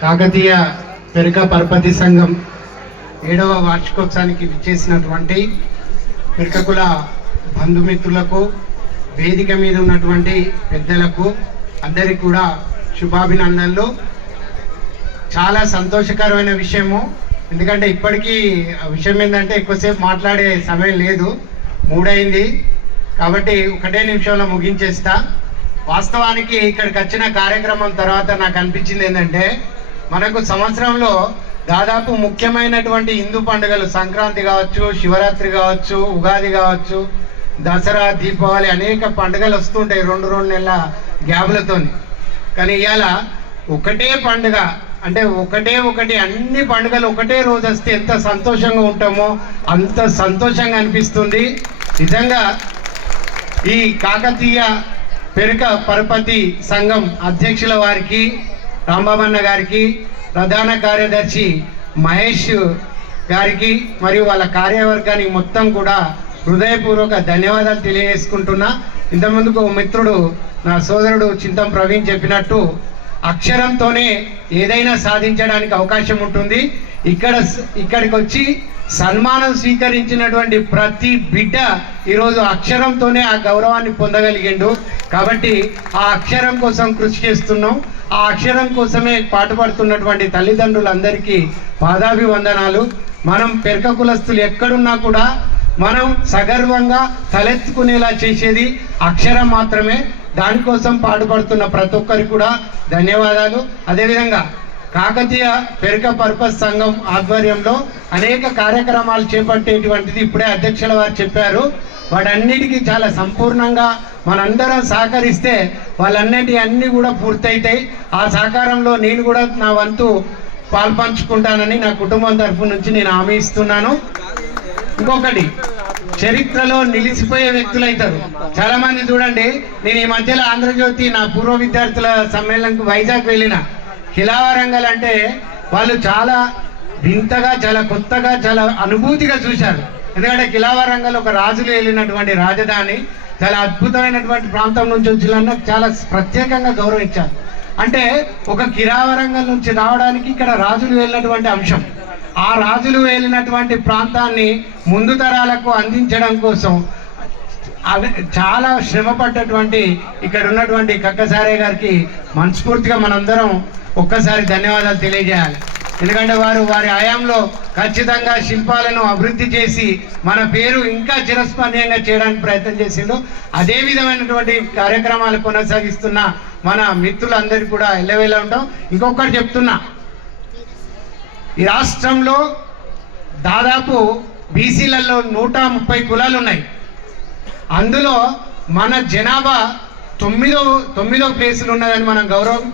కాకతీయ పెరక పరపతి సంఘం 7వ వార్షికోత్సవానికి విచ్చేసినటువంటి పెరకకుల బంధుమిత్రులకు, వేదిక మీద ఉన్నటువంటి పెద్దలకు అందరికీ కూడా శుభాభినందనలు. చాలా సంతోషకరమైన విషయము. ఎందుకంటే ఇప్పటికీ విషయం ఏంటంటే ఎక్కువసేపు మాట్లాడే సమయం లేదు, 3 అయింది కాబట్టి 1 నిమిషంలో ముగించేస్తా. వాస్తవానికి ఇక్కడికి వచ్చిన కార్యక్రమం తర్వాత నాకు అనిపించింది ఏంటంటే, మనకు సంవత్సరంలో దాదాపు ముఖ్యమైనటువంటి హిందూ పండుగలు సంక్రాంతి కావచ్చు, శివరాత్రి కావచ్చు, ఉగాది కావచ్చు, దసరా, దీపావళి అనేక పండుగలు వస్తుంటాయి 2 నెలల గ్యాప్లతో. కానీ ఇవాళ ఒకటే పండుగ అంటే ఒకటి అన్ని పండుగలు ఒకటే రోజు వస్తే ఎంత సంతోషంగా ఉంటామో అంత సంతోషంగా అనిపిస్తుంది. నిజంగా ఈ కాకతీయ పెరక పరపతి సంఘం అధ్యక్షుల వారికి, రాంబాబన్న గారికి, ప్రధాన కార్యదర్శి మహేష్ గారికి మరియు వాళ్ళ కార్యవర్గానికి మొత్తం కూడా హృదయపూర్వక ధన్యవాదాలు తెలియజేసుకుంటున్నా. ఇంతకుముందుకు మిత్రుడు నా సోదరుడు చింతం ప్రవీణ్ చెప్పినట్టు అక్షరంతోనే ఏదైనా సాధించడానికి అవకాశం ఉంటుంది. ఇక్కడికి వచ్చి సన్మానం స్వీకరించినటువంటి ప్రతి బిడ్డ ఈరోజు అక్షరంతోనే ఆ గౌరవాన్ని పొందగలిగిండు. కాబట్టి ఆ అక్షరం కోసం కృషి చేస్తున్నాం. ఆ అక్షరం కోసమే పాటుపడుతున్నటువంటి తల్లిదండ్రులందరికీ పాదాభివందనాలు. మనం పెరక కులస్తులు ఎక్కడున్నా కూడా మనం సగర్వంగా తలెత్తుకునేలా చేసేది అక్షరం మాత్రమే. దానికోసం పాటుపడుతున్న ప్రతి ఒక్కరికి కూడా ధన్యవాదాలు. అదేవిధంగా కాకతీయ పెరక పర్పస్ సంఘం ఆధ్వర్యంలో అనేక కార్యక్రమాలు చేపట్టేటువంటిది ఇప్పుడే అధ్యక్షుల వారు చెప్పారు. వాటన్నిటికీ చాలా సంపూర్ణంగా మనందరం సహకరిస్తే అన్నీ కూడా పూర్తయితాయి. ఆ సహకారంలో నేను కూడా నా వంతు పాల్పంచుకుంటానని నా కుటుంబం తరఫు నుంచి నేను హామీ ఇస్తున్నాను. ఇంకొకటి, చరిత్రలో నిలిచిపోయే వ్యక్తులు అవుతారు చాలా మంది. చూడండి, నేను ఈ మధ్యలో ఆంధ్రజ్యోతి నా పూర్వ విద్యార్థుల సమ్మేళనంకు వైజాగ్ వెళ్ళిన. కిలావరంగల్ అంటే వాళ్ళు చాలా వింతగా, చాలా కొత్తగా, చాలా అనుభూతిగా చూశారు. ఎందుకంటే కిలావరంగల్ ఒక రాజులు వెళ్ళినటువంటి రాజధాని, చాలా అద్భుతమైనటువంటి ప్రాంతం నుంచి వచ్చిన చాలా ప్రత్యేకంగా గౌరవించారు. అంటే ఒక కిలావరంగల్ నుంచి రావడానికి ఇక్కడ రాజులు వెళ్ళినటువంటి అంశం, ఆ రాజులు వెళ్ళినటువంటి ప్రాంతాన్ని ముందు తరాలకు అందించడం కోసం చాలా శ్రమ పడ్డటువంటి ఇక్కడ ఉన్నటువంటి కక్కసారే గారికి మనస్ఫూర్తిగా మనందరం ఒక్కసారి ధన్యవాదాలు తెలియజేయాలి. ఎందుకంటే వారి హయాంలో ఖచ్చితంగా శిల్పాలను అభివృద్ధి చేసి మన పేరు ఇంకా చిరస్మరణీయంగా చేయడానికి ప్రయత్నం చేసిండు. అదే విధమైనటువంటి కార్యక్రమాలు కొనసాగిస్తున్న మన మిత్రులందరికీ కూడా ఎల్లవేళ ఉంటాం. ఇంకొకటి చెప్తున్నా, ఈ రాష్ట్రంలో దాదాపు బీసీలలో 130 కులాలు ఉన్నాయి. అందులో మన జనాభా 9వ ప్లేసులు ఉన్నదని మనం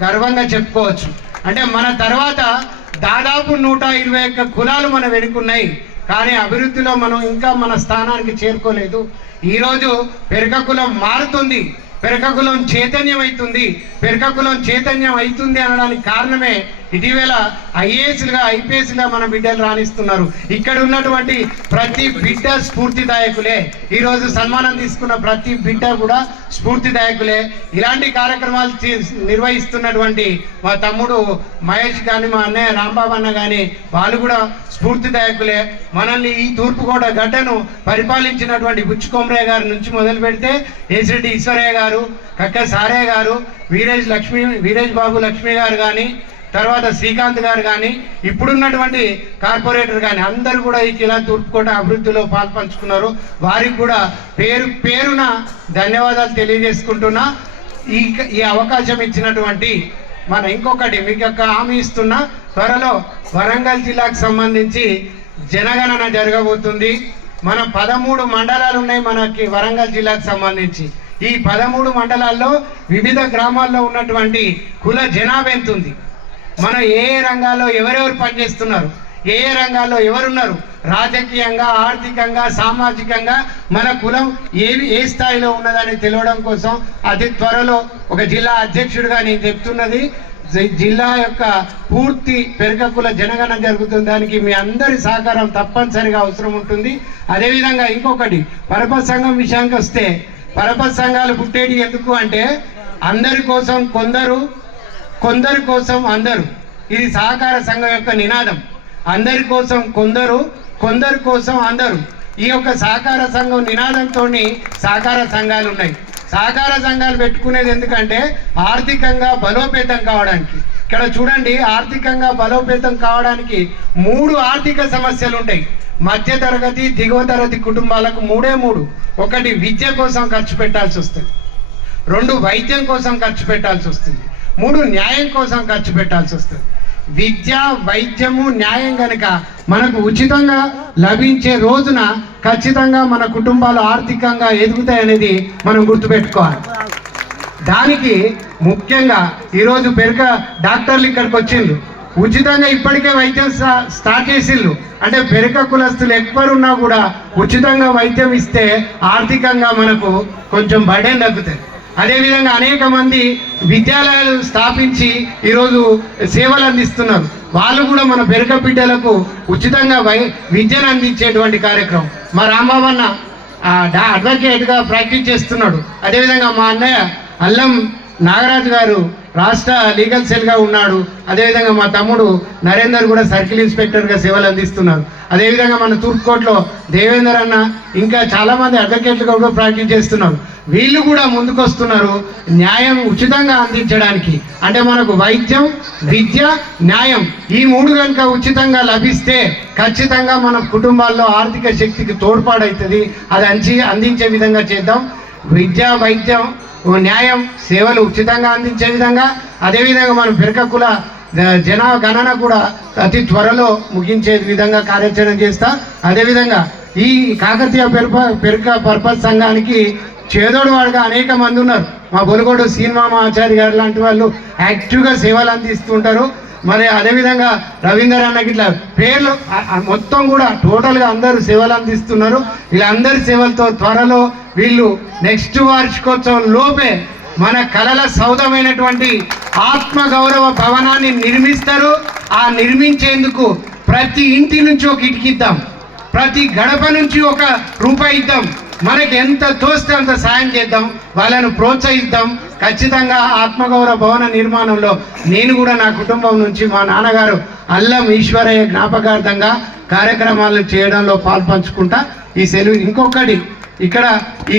గర్వంగా చెప్పుకోవచ్చు. అంటే మన తర్వాత దాదాపు 121 కులాలు మన వెనుకున్నాయి. కానీ అభివృద్ధిలో మనం ఇంకా మన స్థానానికి చేరుకోలేదు. ఈరోజు పెరక కులం మారుతుంది, పెరక కులం చైతన్యం అవుతుంది. పెరక కులం చైతన్యం అవుతుంది అనడానికి కారణమే ఇటీవల ఐఏఎస్లుగా, ఐపీఎస్లుగా మన బిడ్డలు రాణిస్తున్నారు. ఇక్కడ ఉన్నటువంటి ప్రతి బిడ్డ స్ఫూర్తిదాయకులే. ఈరోజు సన్మానం తీసుకున్న ప్రతి బిడ్డ కూడా స్ఫూర్తిదాయకులే. ఇలాంటి కార్యక్రమాలు నిర్వహిస్తున్నటువంటి మా తమ్ముడు మహేష్ కానీ, మా అన్నయ్య రాంబాబు అన్న కానీ వాళ్ళు కూడా స్ఫూర్తిదాయకులే. మనల్ని ఈ తూర్పుకోట గడ్డను పరిపాలించినటువంటి బుచ్చుకొమరయ్య గారి నుంచి మొదలు పెడితే ఏసిరెడ్డి ఈశ్వరయ్య గారు, కక్క సారయ్య గారు, వీరేష్ బాబు లక్ష్మి గారు కానీ, తర్వాత శ్రీకాంత్ గారు కానీ, ఇప్పుడున్నటువంటి కార్పొరేటర్ కానీ అందరూ కూడా ఈ కిలా తూర్పుకోట అభివృద్ధిలో పాల్పంచుకున్నారు. వారికి కూడా పేరున ధన్యవాదాలు తెలియజేసుకుంటున్నా. ఈ అవకాశం ఇచ్చినటువంటి ఇంకొకటి మీకు హామీ ఇస్తున్నా, త్వరలో వరంగల్ జిల్లాకు సంబంధించి జనగణన జరగబోతుంది. మన 13 మండలాలు ఉన్నాయి మనకి వరంగల్ జిల్లాకు సంబంధించి. ఈ 13 మండలాల్లో వివిధ గ్రామాల్లో ఉన్నటువంటి కుల జనాభా ఎంత ఉంది, మన ఏ రంగాల్లో ఎవరెవరు పనిచేస్తున్నారు, ఏ రంగాల్లో ఎవరున్నారు, రాజకీయంగా, ఆర్థికంగా, సామాజికంగా మన కులం ఏ స్థాయిలో ఉన్నదని తెలియడం కోసం అతి త్వరలో ఒక జిల్లా అధ్యక్షుడిగా నేను చెప్తున్నది, జిల్లా యొక్క పూర్తి పెరక కుల జనగణన జరుగుతుంది. దానికి మీ అందరి సహకారం తప్పనిసరిగా అవసరం ఉంటుంది. అదేవిధంగా ఇంకొకటి, పరపతి సంఘం విషయానికి వస్తే, పరపతి సంఘాలు పుట్టేటి ఎందుకు అంటే అందరి కోసం కొందరు, కొందరి కోసం అందరూ. ఇది సహకార సంఘం యొక్క నినాదం. అందరి కోసం కొందరు, కొందరి కోసం అందరూ. ఈ యొక్క సహకార సంఘం నినాదంతో సహకార సంఘాలు ఉన్నాయి. సహకార సంఘాలు పెట్టుకునేది ఎందుకంటే ఆర్థికంగా బలోపేతం కావడానికి. ఇక్కడ చూడండి, ఆర్థికంగా బలోపేతం కావడానికి 3 ఆర్థిక సమస్యలు ఉంటాయి. మధ్య తరగతి, దిగువ తరగతి కుటుంబాలకు 3. 1 విద్య కోసం ఖర్చు పెట్టాల్సి వస్తుంది, 2 వైద్యం కోసం ఖర్చు పెట్టాల్సి వస్తుంది, 3 న్యాయం కోసం ఖర్చు పెట్టాల్సి వస్తుంది. విద్య, వైద్యము, న్యాయం కనుక మనకు ఉచితంగా లభించే రోజున ఖచ్చితంగా మన కుటుంబాలు ఆర్థికంగా ఎదుగుతాయనేది మనం గుర్తుపెట్టుకోవాలి. దానికి ముఖ్యంగా ఈరోజు పెరుక డాక్టర్లు ఇక్కడికి వచ్చిండ్రు, ఉచితంగా ఇప్పటికే వైద్యం స్టార్ట్ చేసిండ్రు. అంటే పెరుక కులస్తులు ఎక్కడున్నా కూడా ఉచితంగా వైద్యం ఇస్తే ఆర్థికంగా మనకు కొంచెం బర్డెన్ తగ్గుతుంది. అదేవిధంగా అనేక మంది విద్యాలయాలు స్థాపించి ఈరోజు సేవలు అందిస్తున్నారు. వాళ్ళు కూడా మన పెరుక బిడ్డలకు ఉచితంగా విద్యను అందించేటువంటి కార్యక్రమం. మా రాంబాబు అన్న అడ్వకేట్గా ప్రాక్టీస్ చేస్తున్నాడు. అదేవిధంగా మా అన్నయ్య అల్లం నాగరాజు గారు రాష్ట్ర లీగల్ సెల్గా ఉన్నాడు. అదేవిధంగా మా తమ్ముడు నరేందర్ కూడా సర్కిల్ ఇన్స్పెక్టర్గా సేవలు అందిస్తున్నారు. అదేవిధంగా మన తూర్పుకోటలో దేవేందర్ అన్న ఇంకా చాలామంది అడ్వకేట్లుగా కూడా ప్రాక్టీస్ చేస్తున్నారు. వీళ్ళు కూడా ముందుకొస్తున్నారు న్యాయం ఉచితంగా అందించడానికి. అంటే మనకు వైద్యం, విద్య, న్యాయం ఈ 3 కనుక ఉచితంగా లభిస్తే ఖచ్చితంగా మన కుటుంబాల్లో ఆర్థిక శక్తికి తోడ్పాడవుతుంది. అది అందించే విధంగా చేద్దాం. విద్య, వైద్యం, న్యాయం సేవలు ఉచితంగా అందించే విధంగా, అదేవిధంగా మనం పెరుక కుల జనగణన కూడా అతి త్వరలో ముగించే విధంగా కార్యాచరణ చేస్తా. అదేవిధంగా ఈ కాకతీయ పెరుక పర్పస్ సంఘానికి చేదోడు వాడుగా అనేక మంది ఉన్నారు. మా బొలుగోడు సీనిమామ ఆచార్య గారు లాంటి వాళ్ళు యాక్టివ్గా సేవలు అందిస్తుంటారు. మరి అదేవిధంగా రవీందర్ అన్నకి ఇట్లా పేర్లు మొత్తం కూడా టోటల్గా అందరూ సేవలు అందిస్తున్నారు. వీళ్ళందరి సేవలతో త్వరలో వీళ్ళు నెక్స్ట్ వార్షికోత్సవం లోపే మన కళల సౌధమైనటువంటి ఆత్మగౌరవ భవనాన్ని నిర్మిస్తారు. ఆ నిర్మించేందుకు ప్రతి ఇంటి నుంచి ఒక ఇటుకిద్దాం, ప్రతి గడప నుంచి ₹1 ఇద్దాం. మనకి ఎంత తోస్తే అంత సాయం చేద్దాం, వాళ్ళను ప్రోత్సహిద్దాం. ఖచ్చితంగా ఆత్మగౌరవ భవన నిర్మాణంలో నేను కూడా నా కుటుంబం నుంచి మా నాన్నగారు అల్లం ఈశ్వరయ్య జ్ఞాపకార్థంగా కార్యక్రమాలు చేయడంలో పాల్పంచుకుంటా ఈ సెలవు. ఇంకొకటి, ఇక్కడ ఈ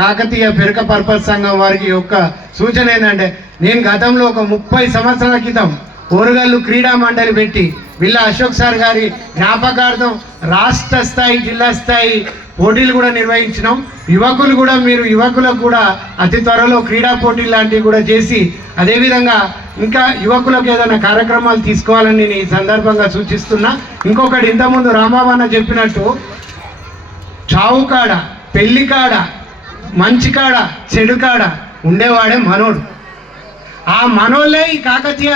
కాకతీయ పెరుక పర్పస్ సంఘం వారికి యొక్క సూచన ఏంటంటే, నేను గతంలో ఒక 30 సంవత్సరాల క్రితం ఓరుగల్లు క్రీడా మండలి పెట్టి విల్ల అశోక్ సార్ గారి జ్ఞాపకార్థం రాష్ట్ర స్థాయి, జిల్లా స్థాయి పోటీలు కూడా నిర్వహించినాం. యువకులకు కూడా అతి త్వరలో క్రీడా పోటీలు లాంటివి కూడా చేసి, అదేవిధంగా ఇంకా యువకులకు ఏదైనా కార్యక్రమాలు తీసుకోవాలని నేను ఈ సందర్భంగా సూచిస్తున్నా. ఇంకొకటి, ఇంతకుముందు రాంబాబన్న చెప్పినట్టు చావు కాడ, పెళ్లి కాడ, మంచి కాడ, చెడు కాడ ఉండేవాడే మనోడు. ఆ మనోళ్ళే ఈ కాకతీయ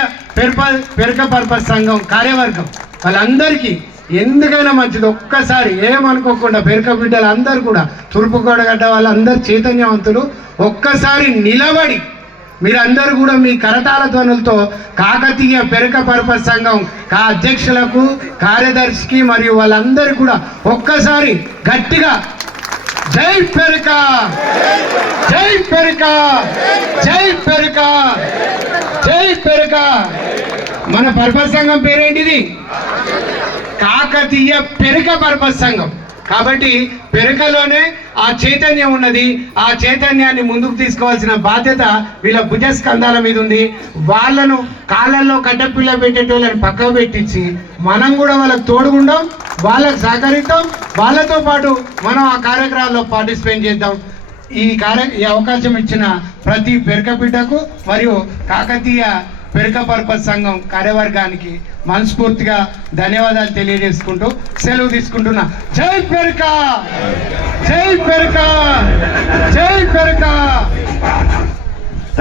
పెరుక పర్పస్ సంఘం కార్యవర్గం. వాళ్ళందరికీ ఎందుకైనా మంచిది. ఒక్కసారి ఏమనుకోకుండా పెరుక బిడ్డలు అందరూ కూడా, తూర్పుగోడగడ్డ వాళ్ళందరూ చైతన్యవంతులు. ఒక్కసారి నిలబడి మీరందరూ కూడా మీ కరతాళ ధ్వనులతో కాకతీయ పెరుక పర్పస్ సంఘం అధ్యక్షులకు, కార్యదర్శికి మరియు వాళ్ళందరూ కూడా ఒక్కసారి గట్టిగా జై పెరుక, జై పెరుక, జై పెరుక, జై పెరుక. మన పర్పస్ సంఘం పేరేంటిది? కాకతీయ పెరుక పర్పస్ సంఘం. కాబట్టి పెరుకలోనే ఆ చైతన్యం ఉన్నది. ఆ చైతన్యాన్ని ముందుకు తీసుకోవాల్సిన బాధ్యత వీళ్ళ భుజస్కంధాల మీద ఉంది. వాళ్ళను కాళ్ళల్లో కట్టపిల్ల పెట్టేటోళ్ళని పక్కకు పెట్టించి మనం కూడా వాళ్ళకి తోడుగుండాం, వాళ్ళకు సహకరిద్దాం. వాళ్ళతో పాటు మనం ఆ కార్యక్రమాల్లో పార్టిసిపేట్ చేద్దాం. ఈ అవకాశం ఇచ్చిన ప్రతి పెరుక బిడ్డకు మరియు కాకతీయ పెరుక పర్పస్ సంఘం కార్యవర్గానికి మనస్ఫూర్తిగా ధన్యవాదాలు తెలియజేసుకుంటూ సెలవు తీసుకుంటున్నా. జై పెరుక, జై పెరుక, జై పెరుక.